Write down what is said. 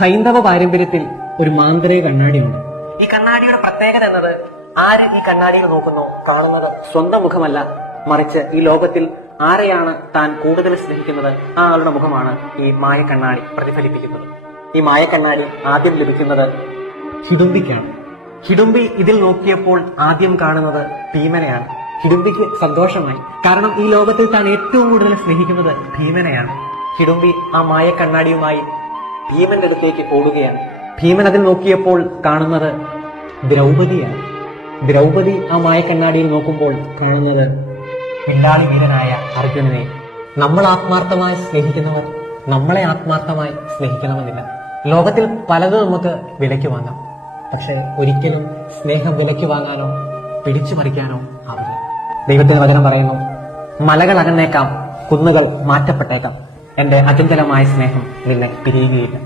ഹൈന്ദവ പാരമ്പര്യത്തിൽ ഒരു മാന്ത്രിക കണ്ണാടിയുണ്ട്. ഈ കണ്ണാടിയുടെ പ്രത്യേകത എന്നത് ആര് ഈ കണ്ണാടിയിൽ നോക്കുന്നോ കാണുന്നത് സ്വന്തം മുഖമല്ല, മറിച്ച് ഈ ലോകത്തിൽ ആരെയാണ് താൻ കൂടുതൽ സ്നേഹിക്കുന്നത് ആ ആളുടെ മുഖമാണ് ഈ മായക്കണ്ണാടി പ്രതിഫലിപ്പിക്കുന്നത്. ഈ മായക്കണ്ണാടി ആദ്യം ലഭിക്കുന്നത് ഹിഡുംബിക്കാണ്. ഹിഡുംബി ഇതിൽ നോക്കിയപ്പോൾ ആദ്യം കാണുന്നത് ഭീമനെയാണ്. ഹിഡുംബിക്ക് സന്തോഷമായി, കാരണം ഈ ലോകത്തിൽ താൻ ഏറ്റവും കൂടുതൽ സ്നേഹിക്കുന്നത് ഭീമനെയാണ്. ഹിഡുംബി ആ മായക്കണ്ണാടിയുമായി ഭീമന്റെ അടുത്തേക്ക് ഓടുകയാണ്. ഭീമൻ അതിൽ നോക്കിയപ്പോൾ കാണുന്നത് ദ്രൗപദിയാണ്. ദ്രൗപദി ആ മായക്കണ്ണാടിയിൽ നോക്കുമ്പോൾ കാണുന്നത് പിണ്ടാളി വീരനായ അർജുനനെ. നമ്മൾ ആത്മാർത്ഥമായി സ്നേഹിക്കുന്നവർ നമ്മളെ ആത്മാർത്ഥമായി സ്നേഹിക്കണമെന്നില്ല. ലോകത്തിൽ പലതും നമുക്ക് വിലയ്ക്ക് വാങ്ങാം, പക്ഷെ ഒരിക്കലും സ്നേഹം വിലയ്ക്ക് വാങ്ങാനോ പിടിച്ചു പറിക്കാനോ ആവില്ല. ദൈവത്തിന്റെ വചനം പറയുന്നു, മലകൾ അകന്നേക്കാം, കുന്നുകൾ മാറ്റപ്പെട്ടേക്കാം, എന്റെ അചഞ്ചലമായ സ്നേഹം നിന്നെ പിരിയുകയില്ല.